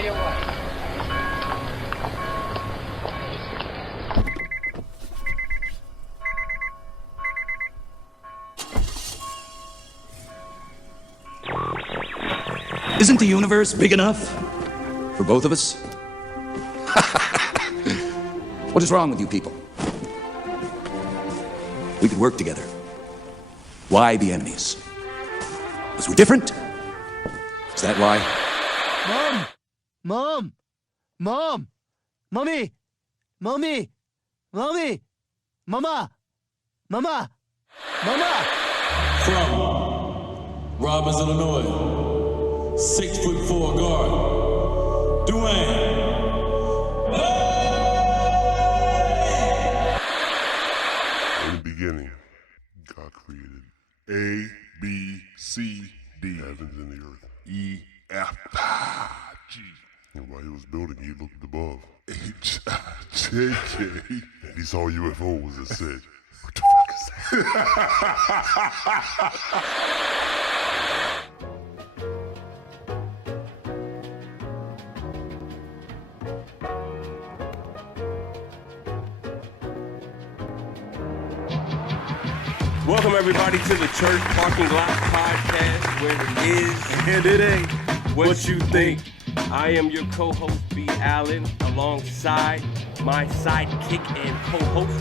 tell you what. Isn't the universe big enough for both of us? What is wrong with you people? We could work together. Why be enemies? Because we're different? Is that why? Mom! Mommy! Mama! From Robbins, Illinois, 6'4" guard, Dwayne. In the beginning, God created A, B, C, D, heavens and the earth, E, F, G. And while he was building, he looked above, H, I, J, K, and he saw UFOs and said, what the fuck is that? Welcome everybody to the Church Parking Lot Podcast, where it is and it ain't what you think. I am your co-host B. Allen, alongside my sidekick and co-host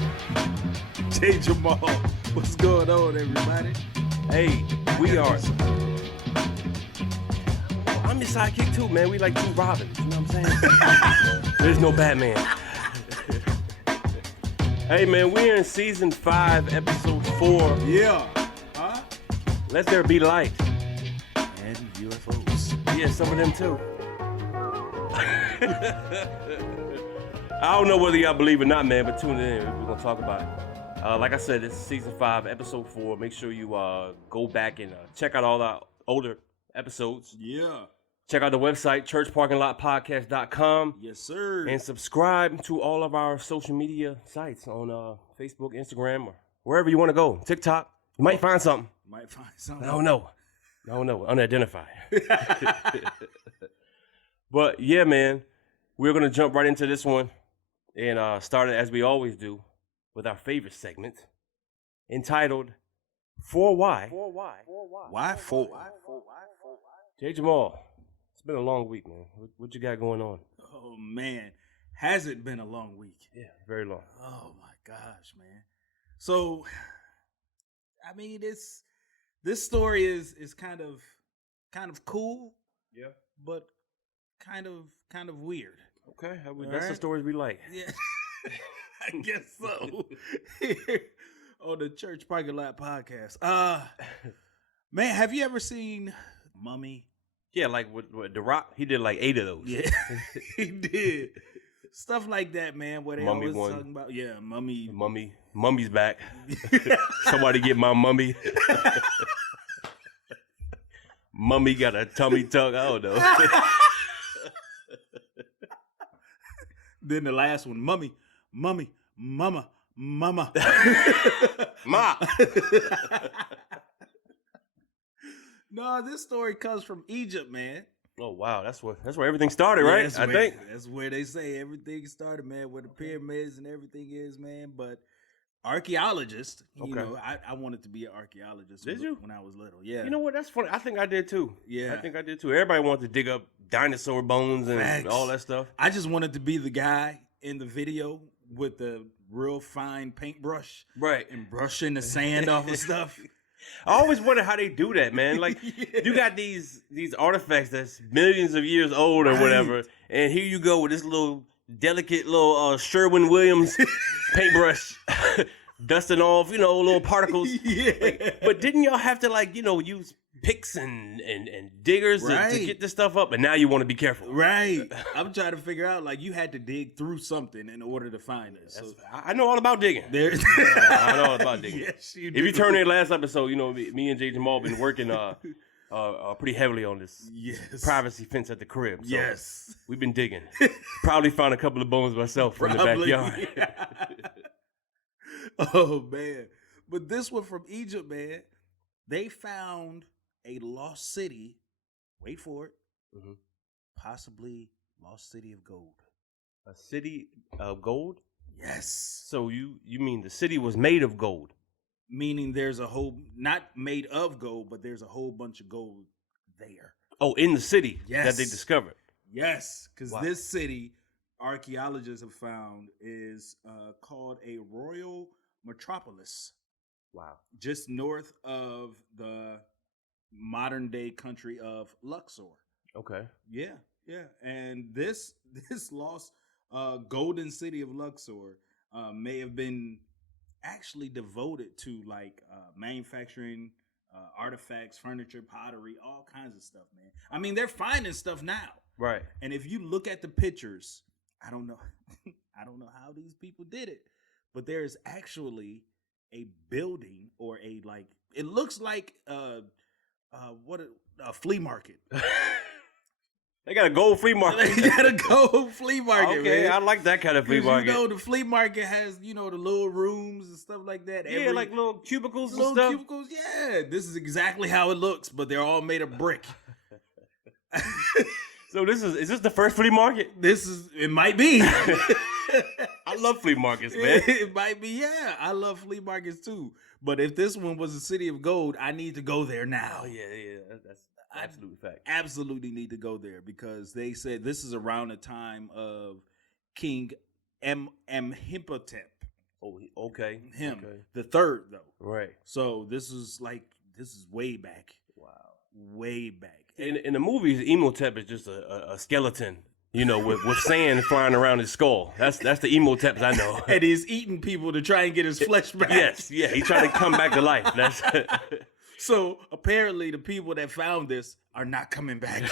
Hey Jamaal, what's going on, everybody? Hey, we are. I'm your sidekick too, man. We like two Robins. You know what I'm saying? There's no Batman. Hey man, we're in season 5, episode 4. Yeah. Huh? Let there be light. And UFOs. Yeah, some of them too. I don't know whether y'all believe it or not, man, but tune in. We're gonna talk about it. Like I said, this is season 5, episode 4. Make sure you go back and check out all our older episodes. Yeah. Check out the website, churchparkinglotpodcast.com. Yes, sir. And subscribe to all of our social media sites on Facebook, Instagram, or wherever you want to go. TikTok. You might find something. Might find something. I don't know. Unidentified. But yeah, man, we're going to jump right into this one and start it as we always do with our favorite segment entitled For Why. Why for? Jay Jamaal, it's been a long week, man. What you got going on? Oh, man. Has it been a long week? Yeah, very long. Oh, my gosh, man. So, I mean, this story is kind of cool. Yeah. But kind of weird. Okay, that's right. the stories we like. Yeah. I guess so. Here on the Church Parking Lot Podcast. Man, have you ever seen Mummy? Yeah, like with The Rock, he did like 8 of those. Yeah, he did. Stuff like that, man, where they Mummy always one. talking about, Mummy. Mummy's back. Somebody get my mummy. Mummy got a tummy tuck. I don't know. Then the last one, Mummy, Mama. Ma. No, this story comes from Egypt, man. Oh wow, that's where everything started, right? Yeah, I think that's where they say everything started, man. Where the pyramids and everything is, man. But archaeologists, you know, I wanted to be an archaeologist. Did you? When I was little? Yeah. You know what? That's funny. I think I did too. Yeah. I think I did too. Everybody wanted to dig up dinosaur bones and Facts. all that stuff. I just wanted to be the guy in the video with the real fine paintbrush, Right. and brushing the sand off of stuff. I always wonder how they do that, man. Like you got these artifacts that's millions of years old or whatever, and here you go with this little delicate little Sherwin-Williams paintbrush, dusting off, little particles. Yeah. Like, but didn't y'all have to use picks and diggers to get this stuff up? And now you want to be careful. Right. I'm trying to figure out, you had to dig through something in order to find it. So I know all about digging. I know all about digging. Yes, you If do. you turn in last episode, me and Jay Jamaal been working pretty heavily on this privacy fence at the crib. So Yes. we've been digging. Probably found a couple of bones myself from the backyard. Oh, man. But this one from Egypt, man, they found a lost city, wait for it, possibly Lost City of Gold. A city of gold? Yes. So you mean the city was made of gold? Meaning there's a whole, not made of gold, but there's a whole bunch of gold there. Oh, in the city Yes. that they discovered. Yes, because Wow. this city, archaeologists have found, is called a royal metropolis, Wow. just north of the modern day country of Luxor. Okay. Yeah, yeah, and this lost golden city of Luxor may have been actually devoted to like manufacturing artifacts, furniture, pottery, all kinds of stuff, man. I mean, they're finding stuff now. Right. And if you look at the pictures, I don't know I don't know how these people did it, but there is actually a building or a like it looks like a flea market. They got a gold flea market. They got a gold flea market. Okay, man. I like that kind of flea 'Cause market. You know, the flea market has, the little rooms and stuff like that. Yeah, like little cubicles and little stuff. cubicles. Yeah, this is exactly how it looks, but they're all made of brick. So is this the first flea market? It might be. I love flea markets, man. It might be, yeah. I love flea markets too. But if this one was a city of gold, I need to go there now. Oh yeah, that's absolute fact. Absolutely need to go there because they said this is around the time of King Imhotep. Oh, okay. Him, Okay. the third though. Right. So this is way back. Wow. Way back. In the movies, Imhotep is just a skeleton, with sand flying around his skull. That's the Imhotep I know. And he's eating people to try and get his flesh back. Yes, yeah, he's trying to come back to life. That's So apparently the people that found this are not coming back.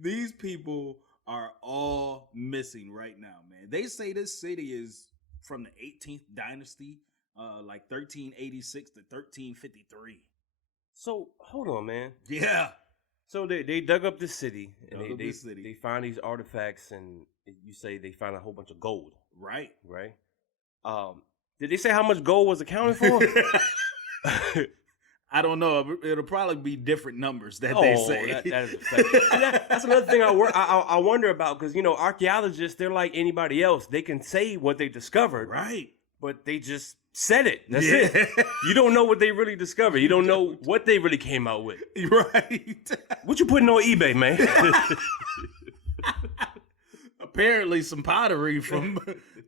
These people are all missing right now, man. They say this city is from the 18th dynasty, like 1386 to 1353. So hold on, man. Yeah. So they dug up this city and Dug up they this city. they find these artifacts and you say they found a whole bunch of gold, Right. right? Did they say how much gold was accounted for? I don't know. It'll probably be different numbers that they say. That is a fact. That's another thing I wonder about because archaeologists, they're like anybody else. They can say what they discovered, Right. but they just said it. That's it. You don't know what they really discovered. You don't know what they really came out with. Right. What you putting on eBay, man? Apparently some pottery from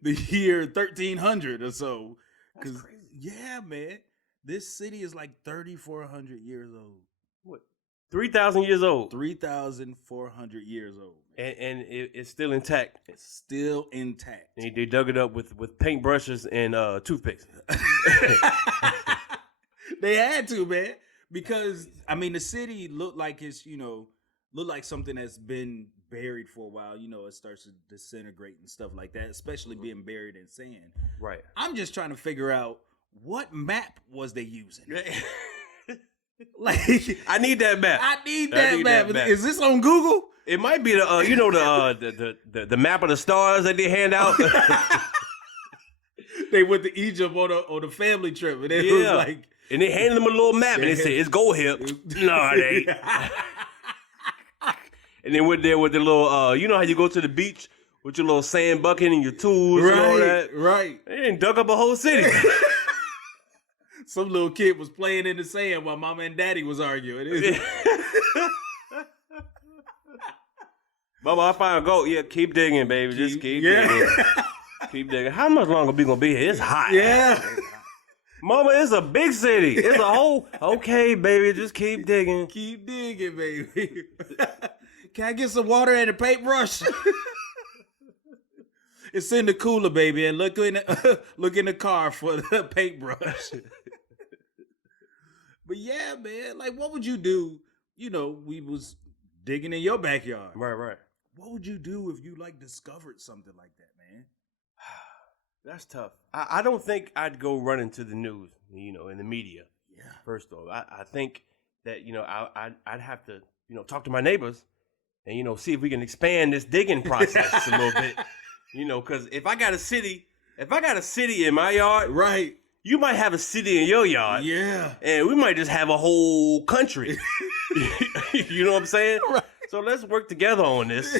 the year 1300 or so. That's crazy. Yeah, man. This city is like 3,400 years old. What? 3,000 years old. 3,400 years old. And it's still intact. It's still intact. And they dug it up with paintbrushes and toothpicks. They had to, man. Because, I mean, the city looked like looked like something that's been buried for a while. It starts to disintegrate and stuff like that, especially being buried in sand. Right. I'm just trying to figure out what map was they using. Like, I need that map. I need that map. map. Is this on Google? It might be the map of the stars that they hand out. They went to Egypt on a family trip, and it was like, and they handed them a little map, and they said it's gold here. No, it ain't. And they went there with the little, how you go to the beach with your little sand bucket and your tools and all that. Right. They didn't dug up a whole city. Some little kid was playing in the sand while mama and daddy was arguing. Mama, I found gold. Yeah, keep digging, baby. Just keep digging. Keep digging. How much longer we gonna be here? It's hot. Yeah. Mama, it's a big city. It's a whole. Okay, baby, just keep digging. Keep digging, baby. Can I get some water and a paintbrush? It's in the cooler, baby, and look in the car for the paintbrush. But yeah, man, like, what would you do? We was digging in your backyard. Right. What would you do if you discovered something like that, man? That's tough. I don't think I'd go running to the news, in the media. Yeah. First off, I think that I'd have to talk to my neighbors and see if we can expand this digging process a little bit. Because if I got a city in my yard, Right. you might have a city in your yard. Yeah. And we might just have a whole country. You know what I'm saying? Right. So let's work together on this.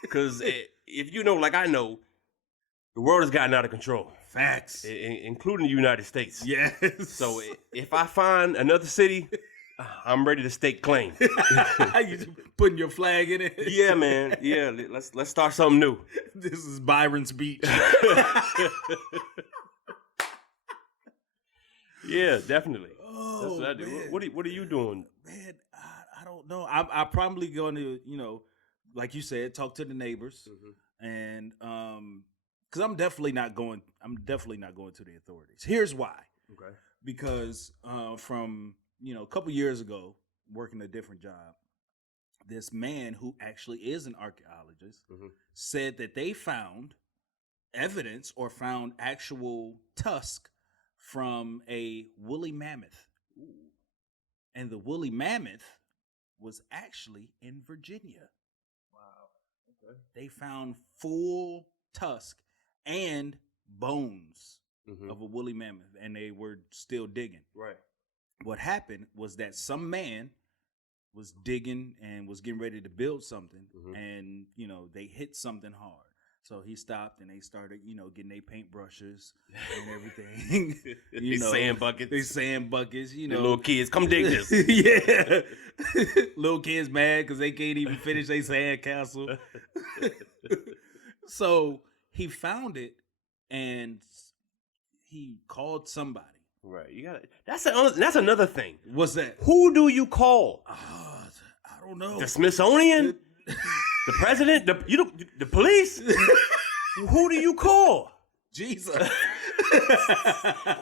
Because if you know, like I know, the world has gotten out of control. Facts. Including the United States. Yes. So if I find another city, I'm ready to stake claim. You just putting your flag in it? Yeah, man. Yeah, let's start something new. This is Byron's Beach. Yeah, definitely. Oh, that's what I do. man. What are you doing? Man, I don't know. I'm probably going to, like you said, talk to the neighbors, and because I'm definitely not going to the authorities. Here's why. Okay. Because from a couple years ago, working a different job, this man who actually is an archaeologist said that they found evidence or found actual tusk from a woolly mammoth. And the woolly mammoth was actually in Virginia. Wow. Okay. They found full tusk and bones of a woolly mammoth, and they were still digging. Right. What happened was that some man was digging and was getting ready to build something, and they hit something hard. So he stopped and they started, getting their paintbrushes and everything. They sand buckets. The little kids, come dig this. Yeah. Little kids mad because they can't even finish their sand castle. So he found it and he called somebody. Right. You got that's another thing. What's that? Who do you call? I don't know. The Smithsonian? The president? The police? Who do you call? Jesus.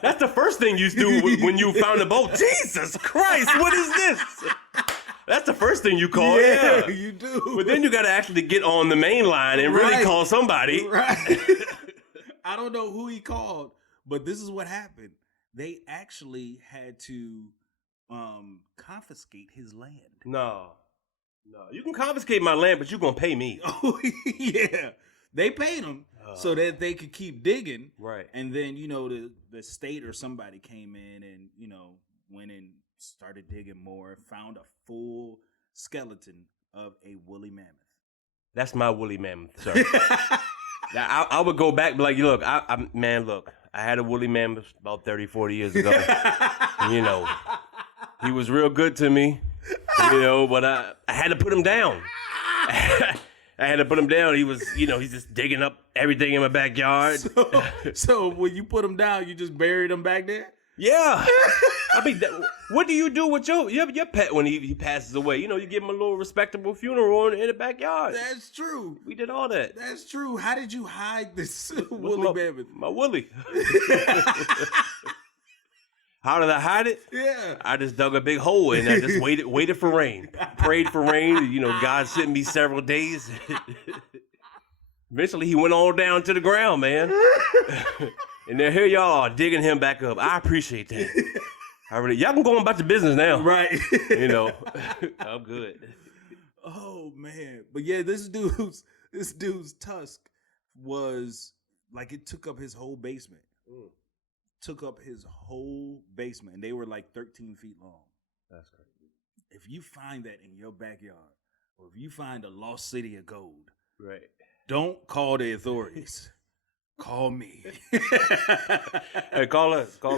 That's the first thing you do when you found the boat. Jesus Christ, what is this? That's the first thing you call. Yeah, you do. But then you got to actually get on the main line and really call somebody. Right. I don't know who he called, but this is what happened. They actually had to confiscate his land. No, you can confiscate my land, but you're going to pay me. Oh, yeah. They paid him so that they could keep digging. Right. And then, the state or somebody came in and, went and started digging more, found a full skeleton of a woolly mammoth. That's my woolly mammoth, sir. Now, I would go back and be like, look, I had a woolly mammoth about 30, 40 years ago. He was real good to me, but I had to put him down. I had to put him down. He was, he's just digging up everything in my backyard. So when you put him down, you just buried him back there? Yeah. I mean, what do you do with your pet when he passes away? You give him a little respectable funeral in the backyard. That's true. We did all that. That's true. How did you hide this woolly mammoth? My woolly. How did I hide it? Yeah. I just dug a big hole and I just waited for rain. Prayed for rain. God sent me several days. Eventually he went all down to the ground, man. And then here y'all are digging him back up. I appreciate that. Y'all can go on about your business now. Right. I'm good. Oh man. But yeah, this dude's tusk was like, it took up his whole basement. Took up his whole basement, and they were like 13 feet long. That's crazy. If you find that in your backyard, or if you find a lost city of gold, right, don't call the authorities. Call me. Hey, call us. Call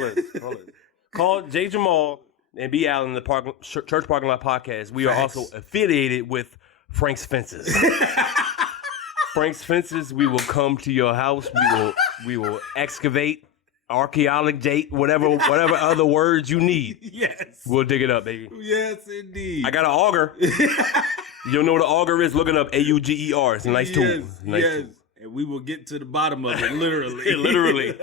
J. Jamaal and B. Allen, the Church Parking Lot Podcast. We are also affiliated with Frank's Fences. Frank's Fences, we will come to your house. We will excavate, archaeologate, whatever other words you need. Yes. We'll dig it up, baby. Yes, indeed. I got an auger. You know what an auger is? Looking up AUGER. It's a nice tool. Nice tool. And we will get to the bottom of it, literally. Literally.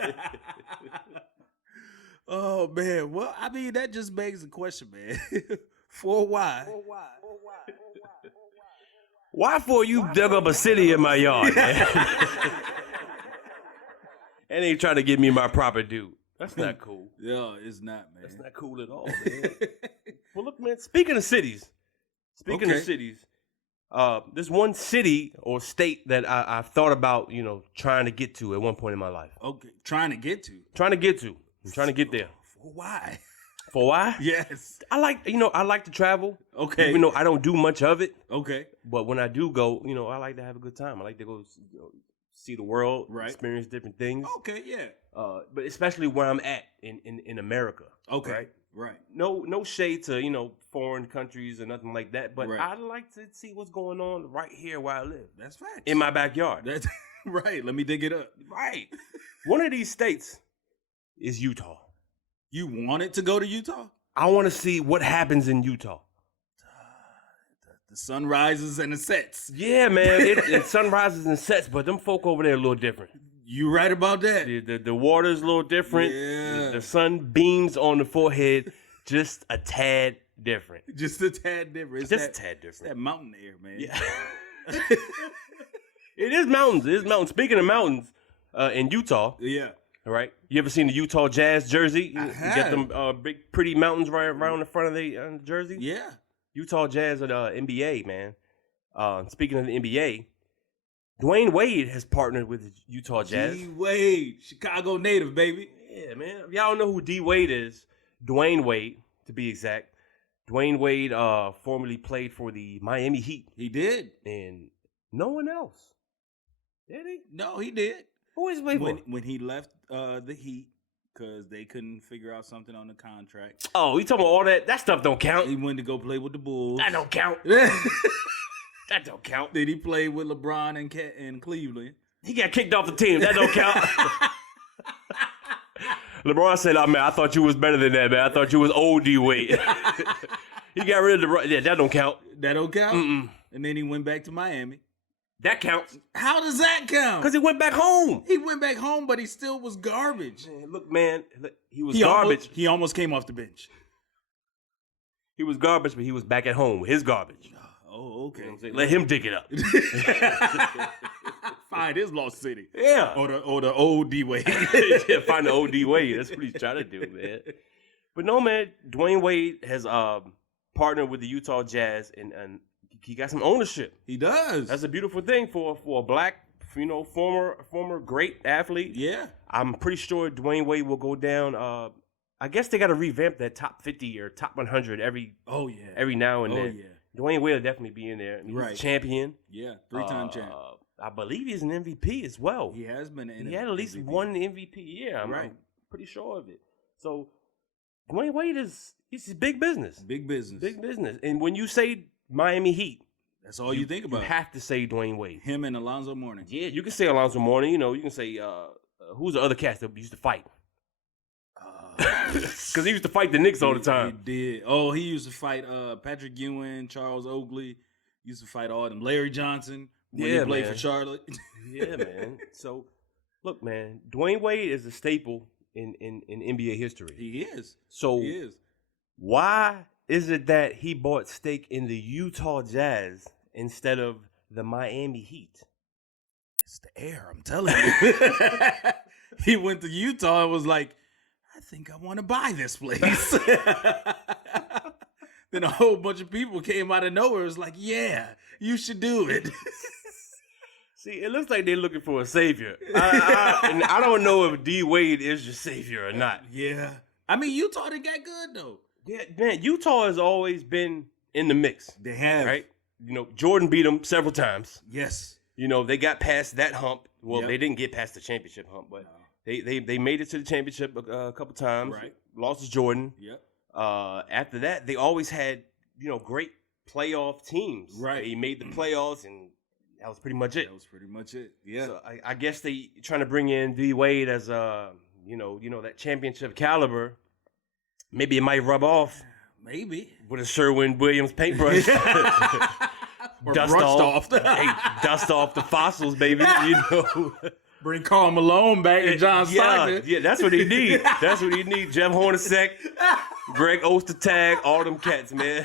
Oh, man. Well, I mean, that just begs the question, man. For why? Why for you dug up a city in my yard, man? And they trying to give me my proper due. That's not cool. Yeah, it's not, man. That's not cool at all, man. Well, look, man, speaking of cities, there's one city or state that I've thought about, trying to get to at one point in my life. Okay, trying to get to? I'm trying to get there. Why? For why? Yes. I like to travel. Okay. Even though I don't do much of it. Okay. But when I do go, I like to have a good time. I like to go see the world, Right. experience different things. Okay, yeah. But especially where I'm at in America. Okay. Right. No shade to, foreign countries or nothing like that. But Right. I like to see what's going on right here where I live. That's facts. In my backyard. That's right. Let me dig it up. Right. One of these states is Utah. You wanted to go to Utah? I want to see what happens in Utah. The sun rises and it sets. Yeah, man. It sunrises and sets, but them folk over there are a little different. You right about that? The water's a little different. Yeah. The sun beams on the forehead just a tad different. Just a tad different. It's Just a tad It's different. that mountain air, man. Yeah. It is mountains. It is mountains. Speaking of mountains, in Utah, Yeah. all right? You ever seen the Utah Jazz jersey? You have. get them big, pretty mountains right around the front of the jersey? Yeah. Utah Jazz at NBA, man. Speaking of the NBA, Dwayne Wade has partnered with Utah Jazz. D Wade, Chicago native, baby. Yeah, man. If y'all don't know who D Wade is, Dwayne Wade, to be exact. Dwayne Wade formerly played for the Miami Heat. He did. And no one else. Did he? No, he did. Who is playing for? When he left the Heat because they couldn't figure out something on the contract, Oh, you talking about all that? That stuff don't count. he went to go play with the Bulls. That don't count. Then That don't count. he played with LeBron in Cleveland. He got kicked off the team. That don't count. LeBron said, "Oh man, I thought you was better than that, man. I thought you was old D Wade." He got rid of the. Yeah, that don't count. That don't count. Mm-mm. And then he went back to Miami. That counts How does that count? because he went back home. He went back home, but he still was garbage. Man, look, man, he was He garbage. he almost came off the bench. He was garbage, but he was back at home with his garbage. Oh, okay. You know what I'm saying? Let him dig it up. Find his lost city. Yeah. Or the old D Wade. Yeah, find the OD Wade. That's what he's trying to do, man. But no, man, Dwayne Wade has partnered with the Utah Jazz, and he got some ownership. He does. That's a beautiful thing for a black, former great athlete. Yeah. I'm pretty sure Dwayne Wade will go down. I guess they got to revamp that top 50 or top 100 every now and Oh, then. yeah. Dwayne Wade will definitely be in there. I mean, he's Right. a champion. Yeah. 3-time champ. I believe he's an MVP as well. He has been in He had at least MVP. one MVP year. I'm pretty sure of it. So Dwayne Wade he's big business. Big business. Big business. And when you say Miami Heat, That's all you think about. You have to say Dwayne Wade. Him and Alonzo Mourning. Yeah, you can say Alonzo Mourning. You can say who's the other cats that used to fight? Because he used to fight the Knicks all the time. He did. Oh, he used to fight Patrick Ewing, Charles Oakley. Used to fight all them. Larry Johnson when he played for Charlotte. Yeah, man. So, look, man, Dwayne Wade is a staple in NBA history. He is. So, He is. why is it that he bought stake in the Utah Jazz instead of the Miami Heat? It's the air, I'm telling you. He went to Utah and was like, I think I want to buy this place. Then a whole bunch of people came out of nowhere. It was like, yeah, you should do it. See, it looks like they're looking for a savior. And I don't know if D Wade is your savior or not. Yeah. I mean, Utah, they got good, though. Yeah, man, Utah has always been in the mix. They have. Right? Jordan beat them several times. Yes. They got past that hump. Well, Yep. they didn't get past the championship hump, but they made it to the championship a couple times. Right. Lost to Jordan. Yep. After that, they always had, great playoff teams. Right. They made the playoffs, and that was pretty much it. That was pretty much it. Yeah. So I guess they trying to bring in D Wade as that championship caliber. Maybe it might rub off Maybe. with a Sherwin-Williams paintbrush. Or dust brushed off. off. Hey, dust off the fossils, baby. Bring Karl Malone back and John Stockton. Yeah, that's what he need. That's what he need. Jeff Hornacek, Greg Ostertag, all them cats, man.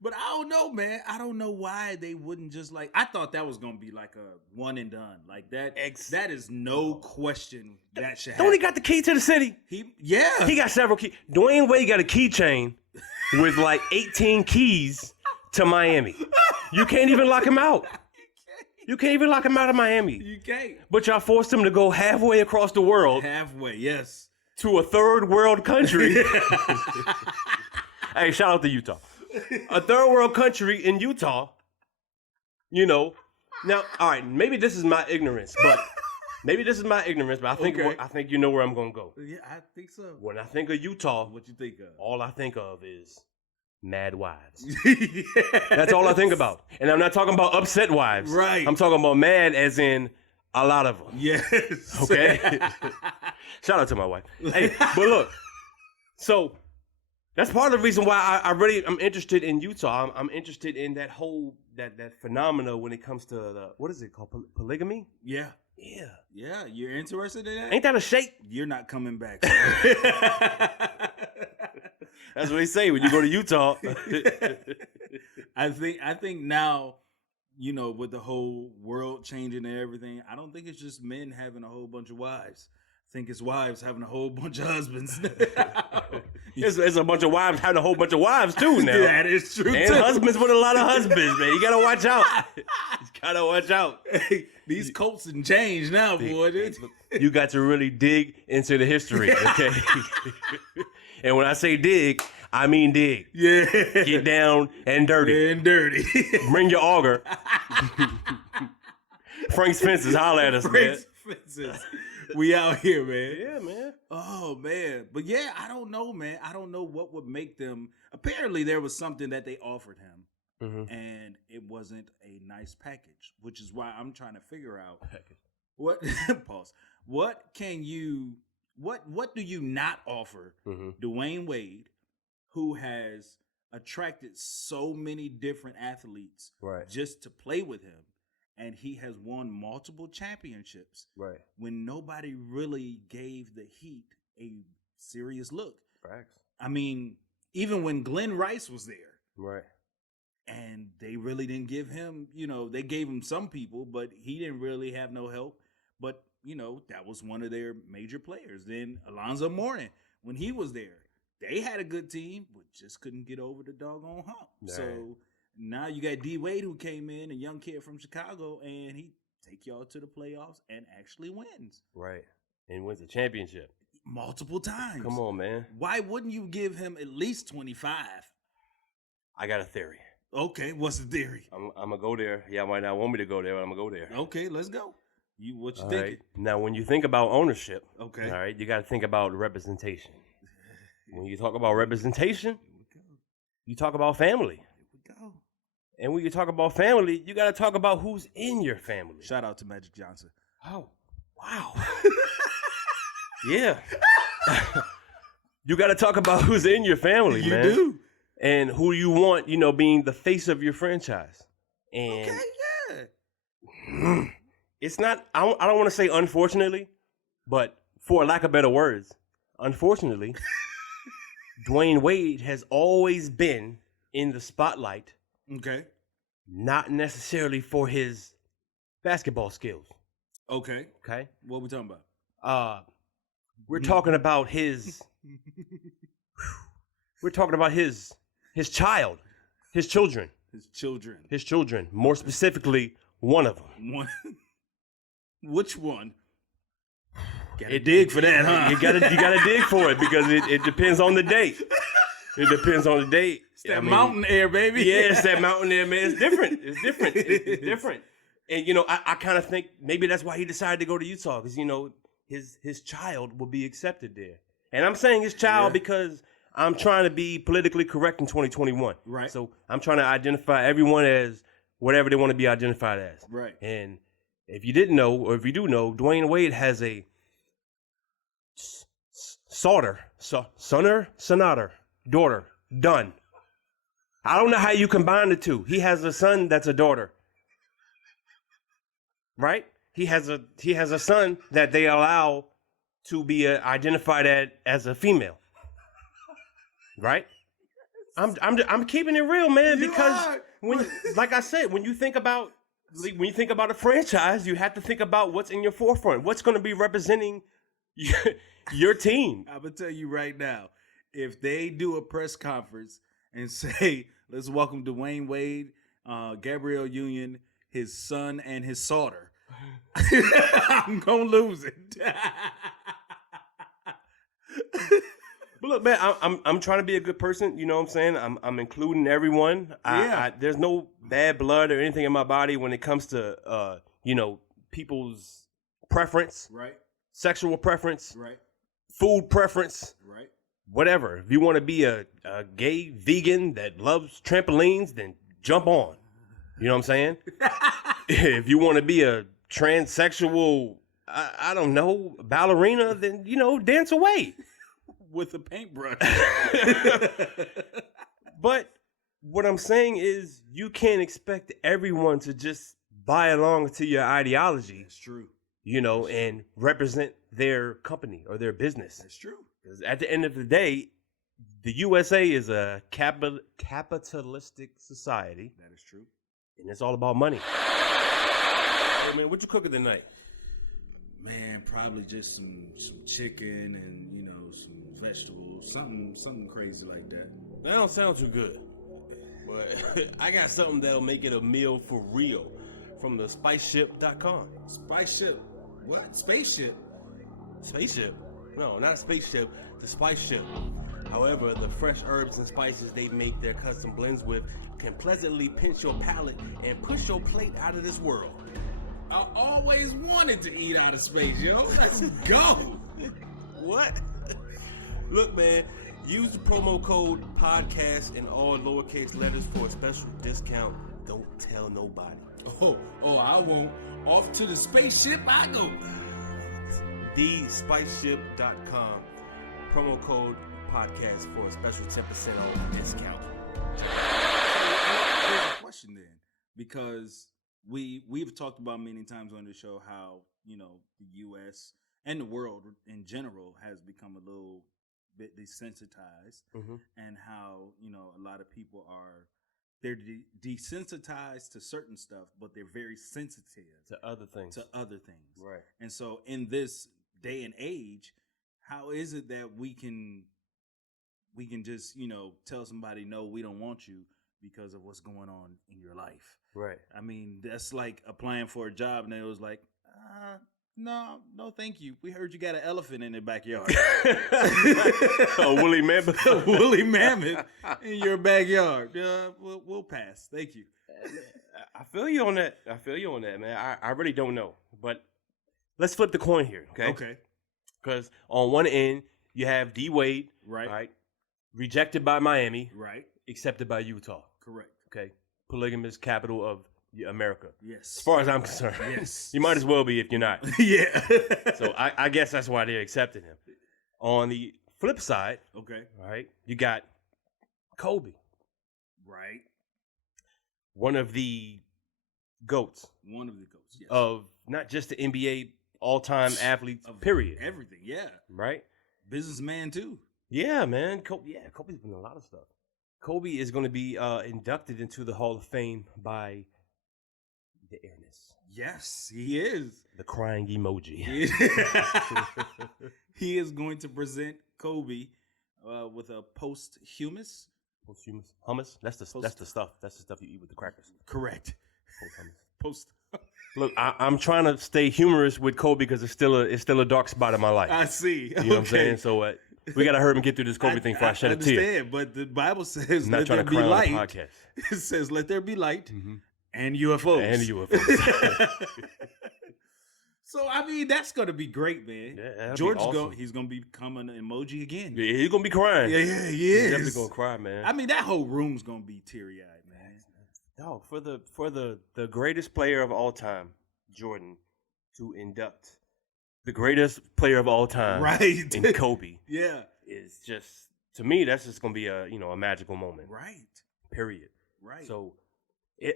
But I don't know, man. I don't know why they wouldn't just I thought that was gonna be like a one and done. Like that. That is no question that should happen. Don't he got the key to the city? He got several keys. Dwayne Wade got a keychain with 18 keys to Miami. You can't even lock him out. You can't even lock him out of Miami. You can't. But y'all forced him to go halfway across the world Halfway, yes. to a third world country. Hey, shout out to Utah. A third world country in Utah. You know, now, all right, maybe this is my ignorance, but I think Okay. I think you know where I'm gonna go. Yeah, I think so. When I think of Utah, What you think of? all I think of is mad wives. Yes. That's all I think about. And I'm not talking about upset wives. Right. I'm talking about mad as in a lot of them. Yes. Okay? Shout out to my wife. Hey, but look, so that's part of the reason why I'm interested in Utah. I'm interested in that whole that phenomena when it comes to the, what is it called? Polygamy? Yeah. Yeah. Yeah. You're interested in that? Ain't that a shape? You're not coming back. That's what they say when you go to Utah. I think now, you know, with the whole world changing and everything, I don't think it's just men having a whole bunch of wives. I think it's wives having a whole bunch of husbands. It's a bunch of wives having a whole bunch of wives too now. That is true. And too. husbands with a lot of husbands, man. You gotta watch out. You gotta watch out. Hey, these coats and change now, boy. You got to really dig into the history, okay? And when I say dig, I mean dig. Yeah. Get down and dirty. And dirty. Bring your auger. Frank's Fences, holla at us, man. Fences. We out here, man. Yeah, man. Oh, man. But yeah, I don't know, man. I don't know what would make them. Apparently, there was something that they offered him, and it wasn't a nice package, which is why I'm trying to figure out what. Pause. What can you? What do you not offer Dwayne Wade, who has attracted so many different athletes just to play with him? And he has won multiple championships. Right. When nobody really gave the Heat a serious look. Facts. I mean, even when Glenn Rice was there. Right. And they really didn't give him, you know, they gave him some people, but he didn't really have no help. But, you know, that was one of their major players. Then Alonzo Mourning, when he was there, they had a good team, but just couldn't get over the doggone hump. Right. So now you got D Wade, who came in, a young kid from Chicago, and he take y'all to the playoffs and actually wins. Right. And wins a championship. Multiple times. Come on, man. Why wouldn't you give him at least 25? I got a theory. Okay, what's the theory? I'm gonna go there. Y'all might not want me to go there, but I'm gonna go there. Okay, let's go. What you All thinking? right. Now, when you think about ownership, Okay. all right, you got to think about representation. When you talk about representation, you talk about family. Here we go. And when you talk about family, you got to talk about who's in your family. Shout out to Magic Johnson. Oh, wow. Yeah. You got to talk about who's in your family, man. You do. And who you want, you know, being the face of your franchise. And Okay, yeah. it's not, I don't want to say unfortunately, but for lack of better words, unfortunately, Dwayne Wade has always been in the spotlight, Okay. not necessarily for his basketball skills. Okay. Okay? What we talking about? We're talking about his child, his children. His children. More specifically, one of them. One. Which one? Gotta dig for that, huh? You gotta dig for it because it depends on the date. It depends on the date. It's that mountain air, baby. Yeah, it's that mountain air, man. It's different. It's different. And you know, I kind of think maybe that's why he decided to go to Utah, because you know his child will be accepted there. And I'm saying his child because I'm trying to be politically correct in 2021. Right. So I'm trying to identify everyone as whatever they want to be identified as. Right. And if you didn't know, or if you do know, Dwayne Wade has a daughter, done. I don't know how you combine the two. He has a son that's a daughter. Right? He has a son that they allow to be identified as a female. Right? I'm keeping it real, man, because like I said, when you think about a franchise, you have to think about what's in your forefront. What's going to be representing your team. I'm gonna tell you right now, if they do a press conference and say, "Let's welcome Dwayne Wade, Gabrielle Union, his son, and his daughter," I'm gonna lose it. But look, man, I'm trying to be a good person. You know what I'm saying? I'm including everyone. There's no bad blood or anything in my body when it comes to people's preference, Right. sexual preference, Right. food preference, Right. whatever. If you want to be a gay vegan that loves trampolines, then jump on. You know what I'm saying? If you want to be a transsexual, I don't know, ballerina, then dance away. With a paintbrush. But what I'm saying is you can't expect everyone to just buy along to your ideology. It's true. And represent their company or their business. That's true. Because at the end of the day, the USA is a capitalistic society. That is true. And it's all about money. Hey, man, what you cooking tonight? Man, probably just some chicken and some vegetables, something crazy like that. That don't sound too good. But I got something that'll make it a meal for real from the spiceship.com. Spaceship? What? Spaceship? Spaceship? No, not a spaceship, the spice ship. However, the fresh herbs and spices they make their custom blends with can pleasantly pinch your palate and push your plate out of this world. I always wanted to eat out of space, yo. Let's go. What? Look, man, use the promo code podcast in all lowercase letters for a special discount. Don't tell nobody. Oh, I won't. Off to the spaceship I go. TheSpiceship.com. Promo code podcast for a special 10% off discount. Here's a question then, because we've talked about many times on the show how the U.S. and the world in general has become a little bit desensitized, and how a lot of people they're desensitized to certain stuff, but they're very sensitive to other things. Right. And so in this day and age, how is it that we can just tell somebody no, we don't want you because of what's going on in your life? Right. I mean, that's like applying for a job and it was like, no, thank you. We heard you got an elephant in the backyard. A woolly mammoth. A woolly mammoth in your backyard. We'll pass. Thank you. I feel you on that, man. I really don't know. But let's flip the coin here, okay? Okay. Because on one end, you have D. Wade. Right. Rejected by Miami. Right. Accepted by Utah. Correct. Okay. Polygamous capital of America. Yes. As far as I'm concerned. Yes. You might as well be if you're not. Yeah. So I guess that's why they're accepting him. On the flip side, okay, right, you got Kobe. Right. One of the GOATs. Yes. Of not just the NBA all-time athletes, period. Everything, yeah. Right? Businessman too. Yeah, man. Kobe's been in a lot of stuff. Kobe is going to be inducted into the Hall of Fame by the airness. Yes, he is. The crying emoji. He is going to present Kobe with a posthumous. Posthumous hummus. That's the stuff. That's the stuff you eat with the crackers. Correct. Post. Look, I'm trying to stay humorous with Kobe because it's still a dark spot in my life. I see. You know what I'm saying? So we gotta hurry and get through this Kobe thing before I shed a tear. I understand, but the Bible says, I'm not trying to cry on the podcast. It says, let there be light and UFOs. And UFOs. So, I mean, that's going to be great, man. Yeah, George, awesome. He's going to become an emoji again. Yeah, he's going to be crying. Yeah, he is. He's definitely going to cry, man. I mean, that whole room's going to be teary-eyed, man. Dog, for the greatest player of all time, Jordan, to induct the greatest player of all time, right, in Kobe, yeah, is just, to me, that's just gonna be a magical moment, right? Period. Right. So,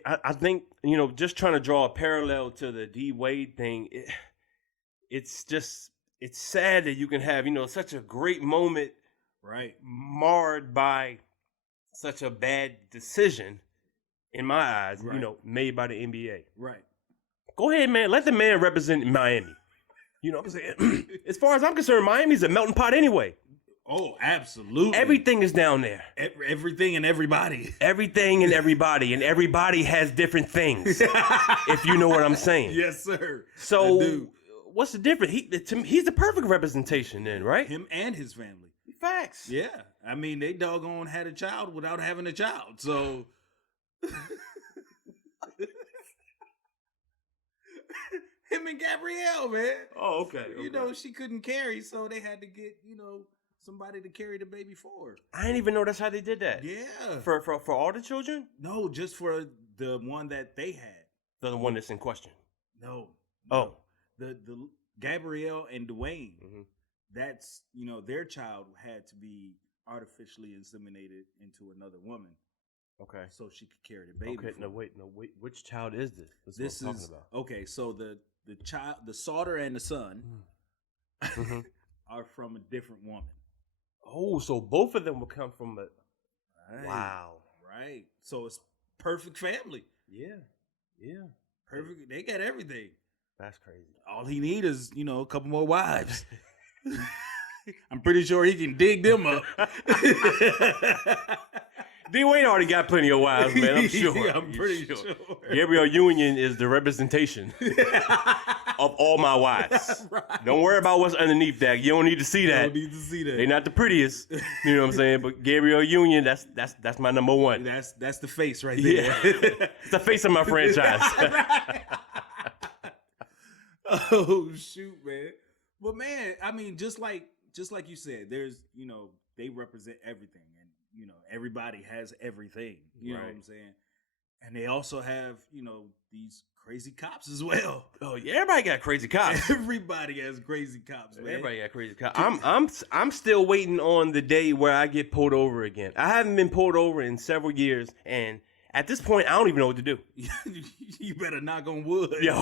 I think just trying to draw a parallel to the D Wade thing, it's sad that you can have such a great moment, right, marred by such a bad decision, in my eyes, right, made by the NBA, right. Go ahead, man. Let the man represent Miami. You know what I'm saying? As far as I'm concerned, Miami's a melting pot anyway. Oh, absolutely. Everything is down there. Everything and everybody. Everything and everybody. And everybody has different things. If you know what I'm saying. Yes, sir. So what's the difference? He's the perfect representation then, right? Him and his family. Facts. Yeah. I mean, they doggone had a child without having a child. So him and Gabrielle, man. Oh, okay. You know, she couldn't carry, so they had to get, somebody to carry the baby for her. I didn't even know that's how they did that. Yeah. For all the children? No, just for the one that they had. The one that's in question. No. Oh. The Gabrielle and Dwayne, Mm-hmm. that's, their child had to be artificially inseminated into another woman. Okay. So she could carry the baby. Okay, no, wait. Which child is this? This what I'm is talking about. okay. So the child, the daughter and the son, Mm-hmm. are from a different woman. Oh, so both of them will come from a. Right. Wow. Right. So it's perfect family. Yeah. Perfect. They got everything. That's crazy. All he need is, a couple more wives. I'm pretty sure he can dig them up. Dwayne already got plenty of wives, man. I'm sure. Yeah, I'm pretty sure. Gabrielle Union is the representation of all my wives. Right. Don't worry about what's underneath that. You don't need to see that. Don't need to see that. They're not the prettiest. You know what I'm saying? But Gabrielle Union, that's my number one. That's the face right there. Yeah. It's the face of my franchise. Oh shoot, man. But man, I mean, just like you said, there's they represent everything, and everybody has everything. You know what I'm saying? And they also have these crazy cops as well. Oh yeah, everybody got crazy cops. Everybody has crazy cops, man. Everybody got crazy cops. I'm still waiting on the day where I get pulled over again. I haven't been pulled over in several years, and at this point, I don't even know what to do. You better knock on wood. Yo.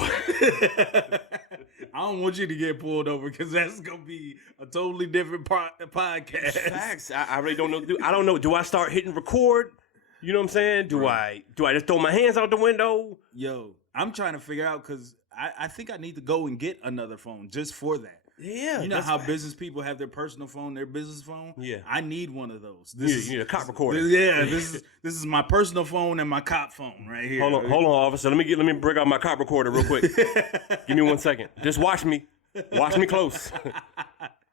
I don't want you to get pulled over because that's going to be a totally different podcast. Facts. I really don't know. I don't know. Do I start hitting record? You know what I'm saying? Do I just throw my hands out the window? Yo, I'm trying to figure out because I think I need to go and get another phone just for that. Yeah. You know how business people have their personal phone, their business phone? Yeah. I need one of those. You need a cop recorder. This is my personal phone and my cop phone right here. Hold on, officer. Let me break out my cop recorder real quick. Give me 1 second. Just watch me. Watch me close.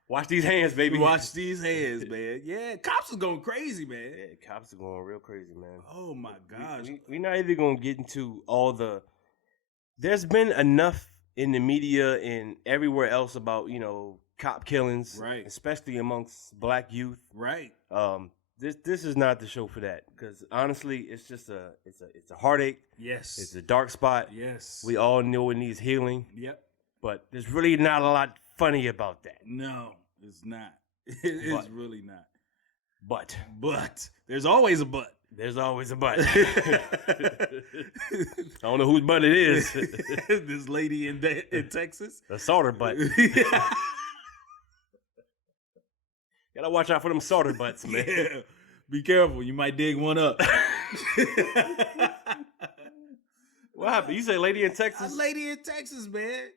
Watch these hands, baby. Watch these hands, man. Yeah, cops is going crazy, man. Yeah, cops are going real crazy, man. Oh my gosh. We're not even gonna get into all the. There's been enough in the media and everywhere else about cop killings, right? Especially amongst black youth, right? This is not the show for that because honestly, it's just it's a heartache. Yes, it's a dark spot. Yes, we all know it needs healing. Yep, but there's really not a lot funny about that. No, it's not. It's really not. But there's always a but. There's always a butt. I don't know whose butt it is. This lady in Texas. A solder butt. Gotta watch out for them solder butts, man. Yeah. Be careful. You might dig one up. What happened? You say lady in Texas? A lady in Texas, man.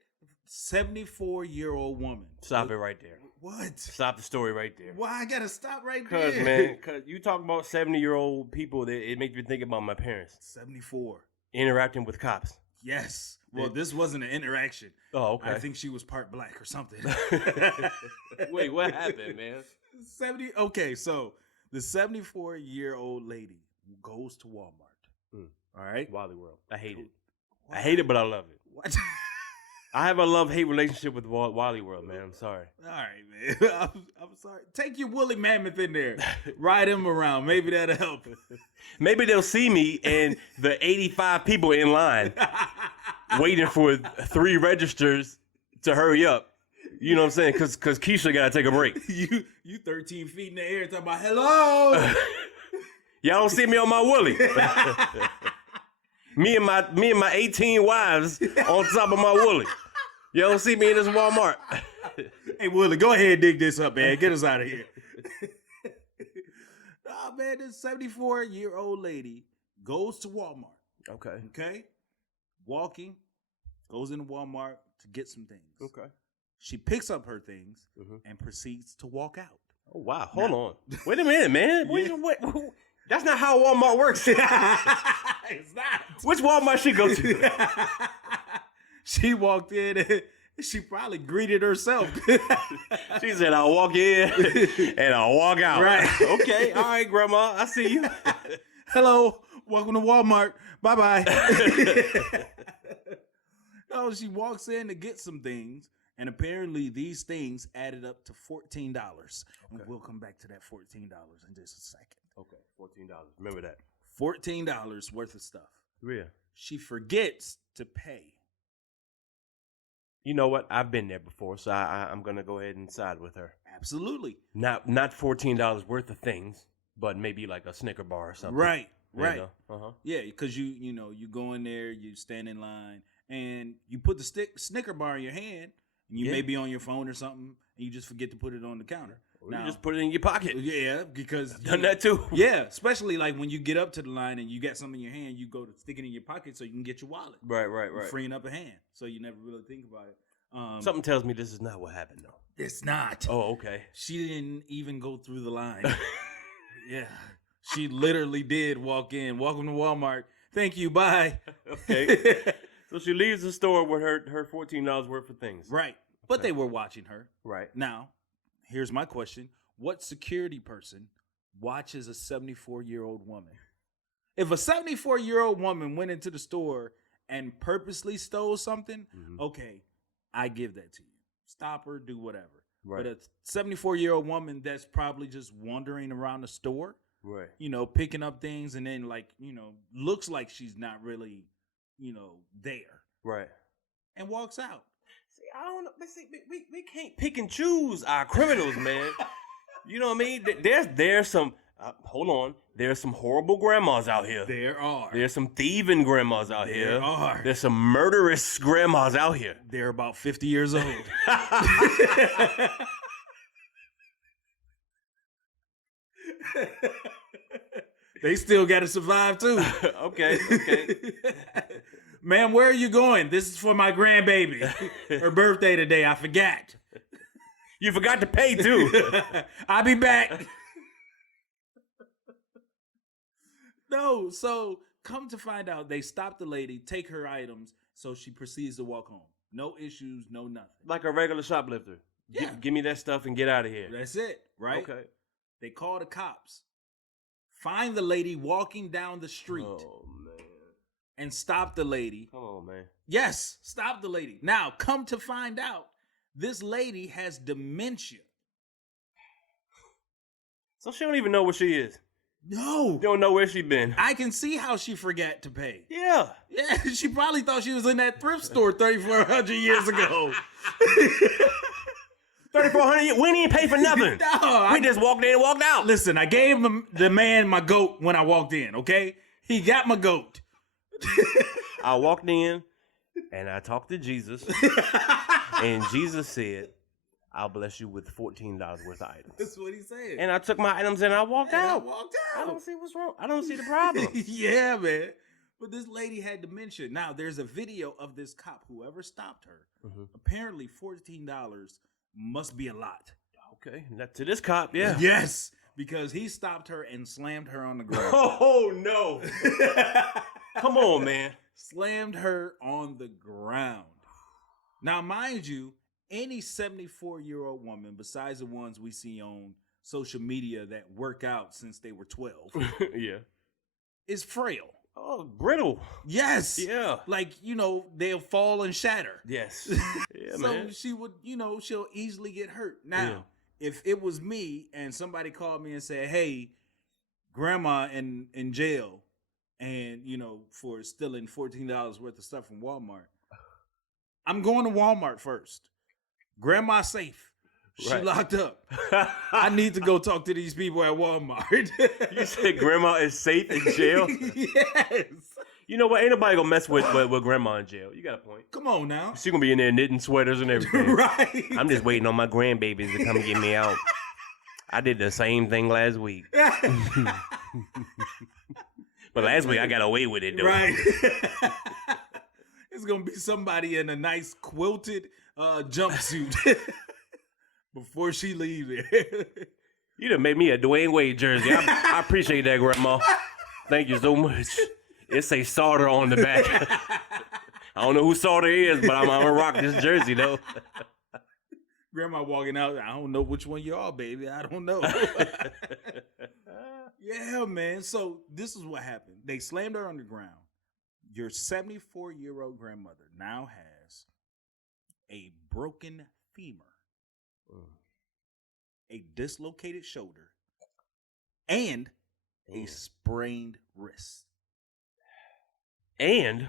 74-year-old woman. Stop it right there. What? Stop the story right there. Why I gotta stop right there? Man, cause you talk about 70-year-old people, it makes me think about my parents. 74. Interacting with cops. Yes. Well, this wasn't an interaction. Oh, okay. I think she was part black or something. Wait, what happened, man? 70. Okay, so the 74-year-old lady goes to Walmart. All right? Wally World. I hate it. What? I hate it, but I love it. What? I have a love-hate relationship with Wally World, man. I'm sorry. All right, man. I'm sorry. Take your woolly mammoth in there. Ride him around. Maybe that'll help. Maybe they'll see me and the 85 people in line waiting for 3 registers to hurry up. You know what I'm saying? Because Keisha got to take a break. You 13 feet in the air talking about, hello. Y'all don't see me on my woolly. Me and my 18 wives on top of my woolly. You don't see me in this Walmart. Hey, Willie, go ahead and dig this up, man. Get us out of here. Oh, man, this 74-year-old lady goes to Walmart. Okay? Walking, goes into Walmart to get some things. Okay. She picks up her things and proceeds to walk out. Oh, wow. Hold on. Wait a minute, man. What? That's not how Walmart works. It's not. Which Walmart she go to? She walked in She probably greeted herself. She said, "I'll walk in and I'll walk out." Right. Okay. All right, Grandma. I see you. Hello. Welcome to Walmart. Bye-bye. No, she walks in to get some things, and apparently these things added up to $14. And we'll come back to that $14 in just a second. Okay, $14. Remember that. $14 worth of stuff. Yeah. She forgets to pay. You know what? I've been there before, so I'm gonna go ahead and side with her. Absolutely. Not $14 worth of things, but maybe like a Snicker bar or something. Right. There Right. you go. Uh-huh. Yeah, because you go in there, you stand in line, and you put the Snicker bar in your hand, and you may be on your phone or something, and you just forget to put it on the counter. Or you just put it in your pocket. Yeah, because Done that too. Yeah, especially like when you get up to the line and you got something in your hand, you go to stick it in your pocket so you can get your wallet. Right. You're freeing up a hand, so you never really think about it. Something tells me this is not what happened though. It's not. Oh, okay. She didn't even go through the line. Yeah, she literally did walk in. Welcome to Walmart. Thank you. Bye. Okay. So she leaves the store with her $14 worth of things. Right. But they were watching her. Right. Now, here's my question. What security person watches a 74-year-old woman? If a 74-year-old woman went into the store and purposely stole something, okay, I give that to you. Stop her, do whatever. Right. But a 74-year-old woman that's probably just wandering around the store, Right. Picking up things and then looks like she's not really, there. Right. And walks out. See, I don't know. See, we can't pick and choose our criminals, man. You know what I mean? There's some. Hold on. There's some horrible grandmas out here. There are. There's some thieving grandmas out here. There are. There's some murderous grandmas out here. They're about 50 years old. They still got to survive too. Okay. Ma'am, where are you going? This is for my grandbaby. Her birthday today. I forgot. You forgot to pay too. I'll be back. No, so come to find out, they stop the lady, take her items, so she proceeds to walk home. No issues, no nothing. Like a regular shoplifter. Yeah. Give me that stuff and get out of here. That's it, right? Okay. They call the cops. Find the lady walking down the street. Oh, man. And stop the lady. Come on, man. Yes, stop the lady. Now, come to find out, this lady has dementia. So she don't even know where she is. No. Don't know where she been. I can see how she forgot to pay. Yeah. Yeah, she probably thought she was in that thrift store 3,400 years ago. 3,400. We didn't pay for nothing. No, We just walked in and walked out. Listen, I gave the man my goat when I walked in, okay? He got my goat. I walked in and I talked to Jesus. And Jesus said, I'll bless you with $14 worth of items. That's what he said. And I took my items and I walked out. I walked out. I don't see what's wrong. I don't see the problem. Yeah, man. But this lady had dementia. Now, there's a video of this cop, whoever stopped her. Apparently, $14 must be a lot. Okay. Not to this cop, yeah. Yes, because he stopped her and slammed her on the ground. Oh, no. Come on, man. Slammed her on the ground. Now, mind you, any 74-year-old woman, besides the ones we see on social media that work out since they were 12, Yeah. is frail. Oh, brittle. Yes. Yeah. Like, they'll fall and shatter. Yes. Yeah, So man. she would, she'll easily get hurt. Now, if it was me and somebody called me and said, hey, grandma in jail and, for stealing $14 worth of stuff from Walmart, I'm going to Walmart first. Grandma's safe. She Right. locked up. I need to go talk to these people at Walmart. You said grandma is safe in jail? Yes. You know what? Ain't nobody gonna mess with grandma in jail. You got a point. Come on now. She gonna be in there knitting sweaters and everything. Right. I'm just waiting on my grandbabies to come get me out. I did the same thing last week. But last week I got away with it though. Right. It's gonna be somebody in a nice quilted jumpsuit before she leaves here. You done made me a Dwayne Wade jersey. I appreciate that, Grandma. Thank you so much. It say solder on the back. I don't know who saw the ears, but I'm gonna rock this jersey though. Grandma walking out. I don't know which one you are, baby. I don't know. Yeah, man. So this is what happened. They slammed her underground. Your 74-year-old grandmother now has a broken femur, a dislocated shoulder, and a sprained wrist. And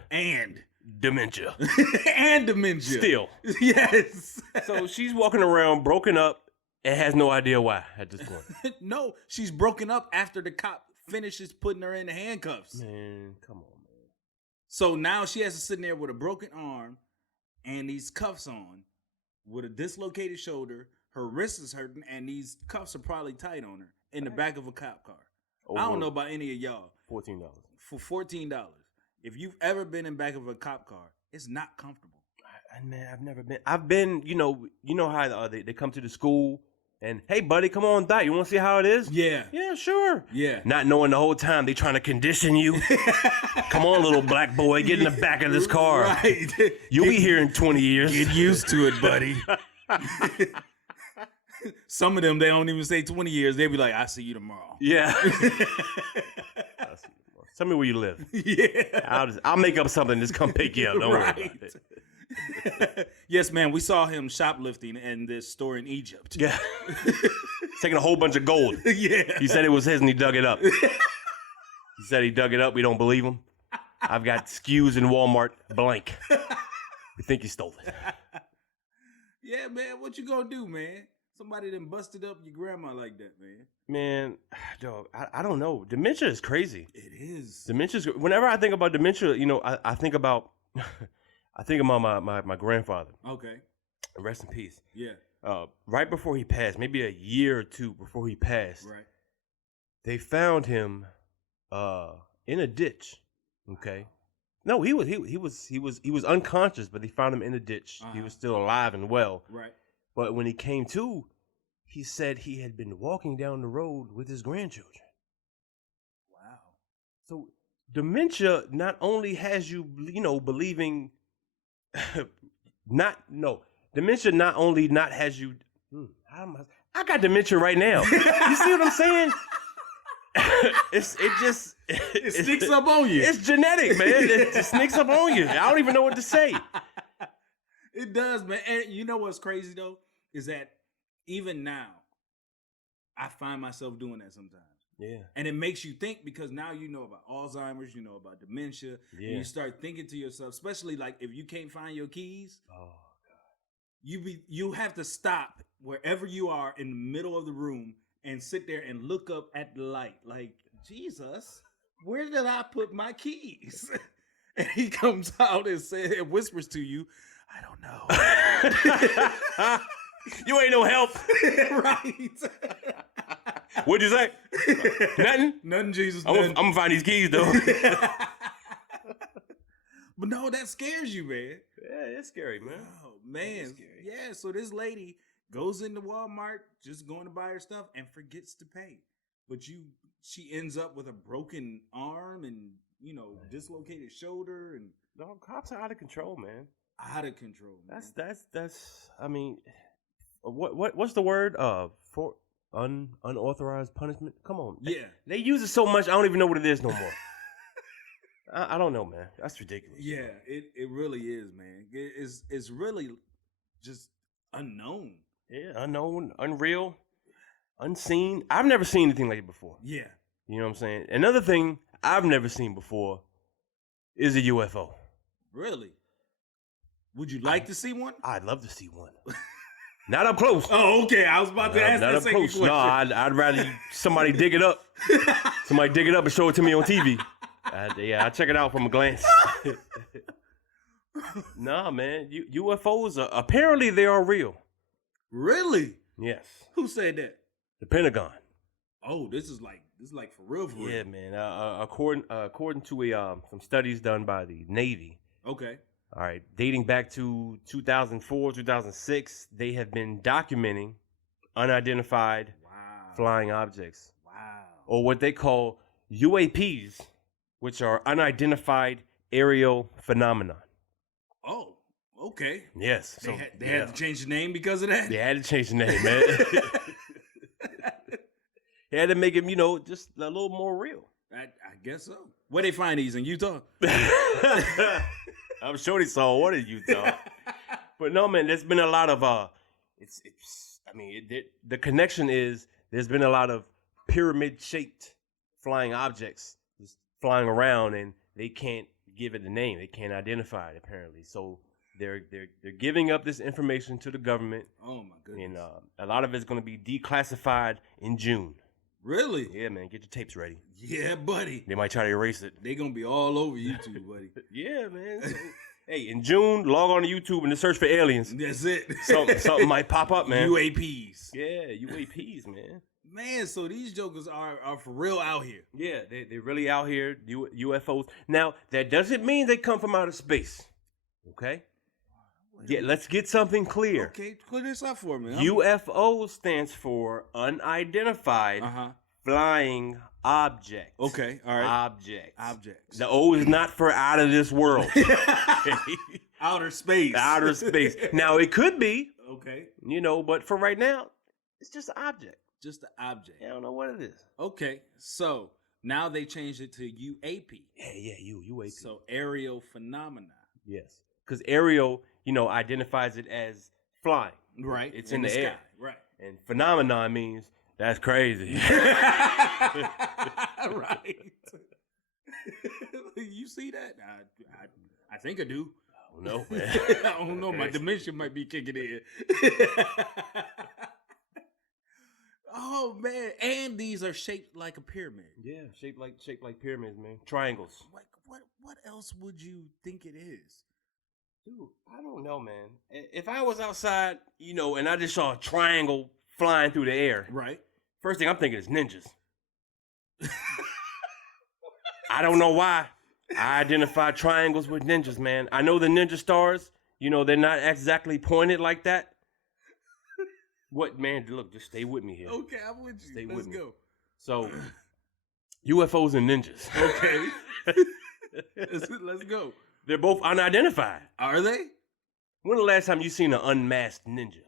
dementia. And dementia. Still. Yes. So she's walking around broken up and has no idea why at this point. No, she's broken up after the cop finishes putting her in the handcuffs. Man, come on, man. So now she has to sit there with a broken arm and these cuffs on with a dislocated shoulder. Her wrist is hurting and these cuffs are probably tight on her in the back of a cop car. I don't know about any of y'all. $14. For $14. If you've ever been in back of a cop car, it's not comfortable. Man, I've never been. I've been, you know how they come to the school and, hey, buddy, come on, Doc, you want to see how it is? Yeah. Yeah, sure. Yeah. Not knowing the whole time they trying to condition you. Come on, little black boy, get in the back of this car. Right. You'll be here in 20 years. Get used to it, buddy. Some of them, they don't even say 20 years. They be like, I'll see you tomorrow. Yeah. Tell me where you live. Yeah. I'll make up something. Just come pick you up. Don't worry about it. Yes, man. We saw him shoplifting in this store in Egypt. Yeah. Taking a whole bunch of gold. Yeah. He said it was his and he dug it up. He said he dug it up. We don't believe him. I've got SKUs in Walmart blank. We think he stole it. Yeah, man. What you gonna do, man? Somebody done busted up your grandma like that, man. Man, dog, I don't know. Dementia is crazy. It is. Dementia's. Whenever I think about dementia, I think about my grandfather. Okay. Rest in peace. Yeah. Right before he passed, maybe a year or two before he passed, Right. they found him in a ditch. Okay. No, he was unconscious, but they found him in a ditch. He was still alive and well. Right. But when he came to, he said he had been walking down the road with his grandchildren. Wow. So dementia not only has you, believing, dementia not only not has you, I got dementia right now. You see what I'm saying? It sneaks up on you. It's genetic, man. It just sneaks up on you. I don't even know what to say. It does, man. And you know what's crazy though? Is that even now, I find myself doing that sometimes. Yeah. And it makes you think because now you know about Alzheimer's, you know about dementia. Yeah. And you start thinking to yourself, especially like if you can't find your keys, Oh, you have to stop wherever you are in the middle of the room and sit there and look up at the light. Like, Jesus, where did I put my keys? And he comes out and whispers to you, I don't know. You ain't no help. Right. What'd you say? Nothing? Nothing, Jesus. I'm gonna find these keys though. But no, that scares you, man. Yeah, it's scary, man. Oh, man. Yeah, so this lady goes into Walmart just going to buy her stuff and forgets to pay. But she ends up with a broken arm and, dislocated shoulder and No, cops are out of control, man. out of control. Man. That's I mean, what's the word? For unauthorized punishment? Come on. Yeah. They use it so much I don't even know what it is no more. I don't know, man. That's ridiculous. Yeah, it really is, man. It's really just unknown. Yeah, unknown, unreal, unseen. I've never seen anything like it before. Yeah. You know what I'm saying? Another thing I've never seen before is a UFO. Really? Would you like to see one? I'd love to see one. Not up close. Oh, okay. I was about to ask Not that up second close. question. No, I'd rather somebody dig it up. Somebody dig it up and show it to me on TV. I'll check it out from a glance. Nah, man. UFOs, apparently they are real. Really? Yes. Who said that? The Pentagon. Oh, this is like for real, for real. Yeah, man. According to some studies done by the Navy, Okay. all right, dating back to 2004, 2006, they have been documenting unidentified Wow. flying objects, Wow. or what they call UAPs, which are unidentified aerial phenomenon. Okay. Yes. They had to change the name because of that? They had to change the name, man. They had to make him, just a little more real. I guess so. Where they find these, in Utah? I'm sure they saw one in Utah. But no, man, there's been a lot of, the connection is there's been a lot of pyramid-shaped flying objects just flying around, and they can't give it a name. They can't identify it, apparently. So they're giving up this information to the government. Oh, my goodness. And a lot of it's going to be declassified in June. Really? Yeah, man. Get your tapes ready. Yeah, buddy. They might try to erase it. They're going to be all over YouTube, buddy. Yeah, man. So, hey, in June, log on to YouTube and search for aliens. That's it. Something might pop up, man. UAPs. Yeah, UAPs, man. Man, so these jokers are for real out here. Yeah, they're really out here, UFOs. Now, that doesn't mean they come from outer space, okay? Yeah, let's get something clear. Okay, clear this up for me. UFO stands for unidentified flying object. Okay, all right. Objects. The O is not for out of this world. Outer space. Outer space. Now, it could be. Okay. But for right now, it's just an object. Just an object. I don't know what it is. Okay, so now they changed it to UAP. Yeah, UAP. So aerial phenomena. Yes, because aerial, identifies it as flying. Right. It's in the air. Sky. Right. And phenomenon means that's crazy. Right. You see that? I think I do. I don't know, man. I don't know. My dementia might be kicking in. Oh man! And these are shaped like a pyramid. Yeah, shaped like pyramids, man. Triangles. What else would you think it is? Dude, I don't know, man. If I was outside, and I just saw a triangle flying through the air, right? First thing I'm thinking is ninjas. I don't know why. I identify triangles with ninjas, man. I know the ninja stars, they're not exactly pointed like that. What, man? Look, just stay with me here. Okay, I'm with you. Stay Let's with me. go. So, UFOs and ninjas. Okay. Let's go. They're both unidentified. Are they? When the last time you seen an unmasked ninja?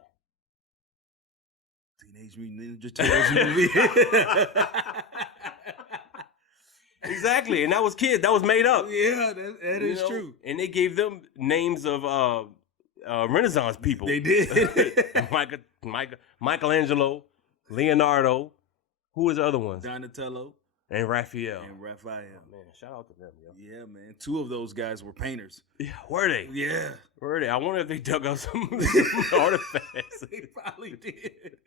Teenage Mutant Ninja Turtles movie. Exactly, and that was kids. That was made up. Yeah, that is true. And they gave them names of Renaissance people. They did. Michelangelo, Leonardo. Who was the other ones? Donatello. And Raphael. Oh, man, shout out to them, yo. Yeah, man. 2 of those guys were painters. Yeah, were they? Yeah. Were they? I wonder if they dug up some artifacts. They probably did.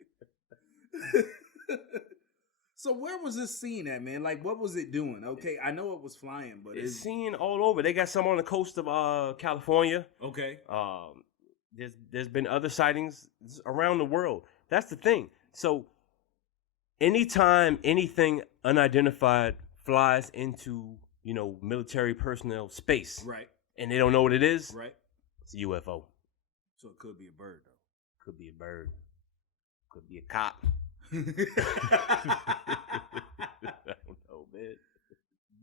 So where was this scene at, man? Like, what was it doing? Okay, I know it was flying, but it's seen all over. They got some on the coast of California. Okay. There's been other sightings around the world. That's the thing. So anytime anything unidentified flies into, military personnel space, right, and they don't know what it is, right, it's a UFO. So it could be a bird, though. Could be a bird. Could be a cop. I don't know, man.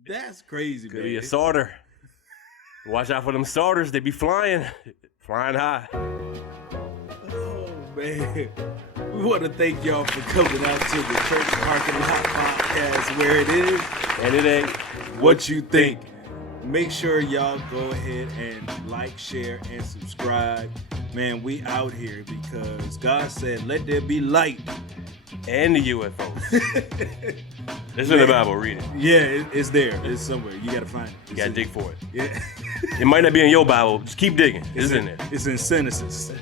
That's crazy, Could man. be a sorter. Watch out for them sorters. They be flying high. Oh, man. We want to thank y'all for coming out to the Church Parking Lot Podcast, where it is and it ain't what you think. Make sure y'all go ahead and like, share, and subscribe. Man, we out here because God said, let there be light. And the UFOs. It's in the Bible, read it. Yeah, it's there. It's somewhere. You got to find it. You got to dig for it. Yeah. It might not be in your Bible. Just keep digging. It's in there. It's in Genesis.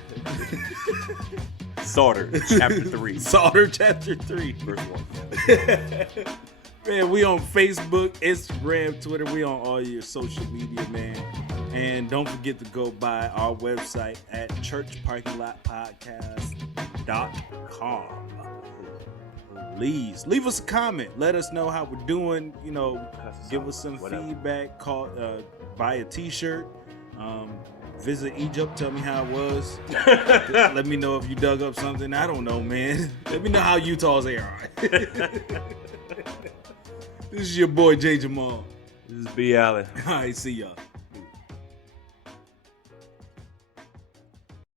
Psalter, chapter 3. Psalter, chapter 3. Verse 1. Man, we on Facebook, Instagram, Twitter. We on all your social media, man. And don't forget to go by our website at churchparkinglotpodcast.com. Please leave us a comment. Let us know how we're doing. Give us some feedback. Buy a t-shirt. Visit Egypt. Tell me how it was. Let me know if you dug up something. I don't know, man. Let me know how Utah's air are. This is your boy Jay Jamaal. This is B. Allen. All right, see y'all.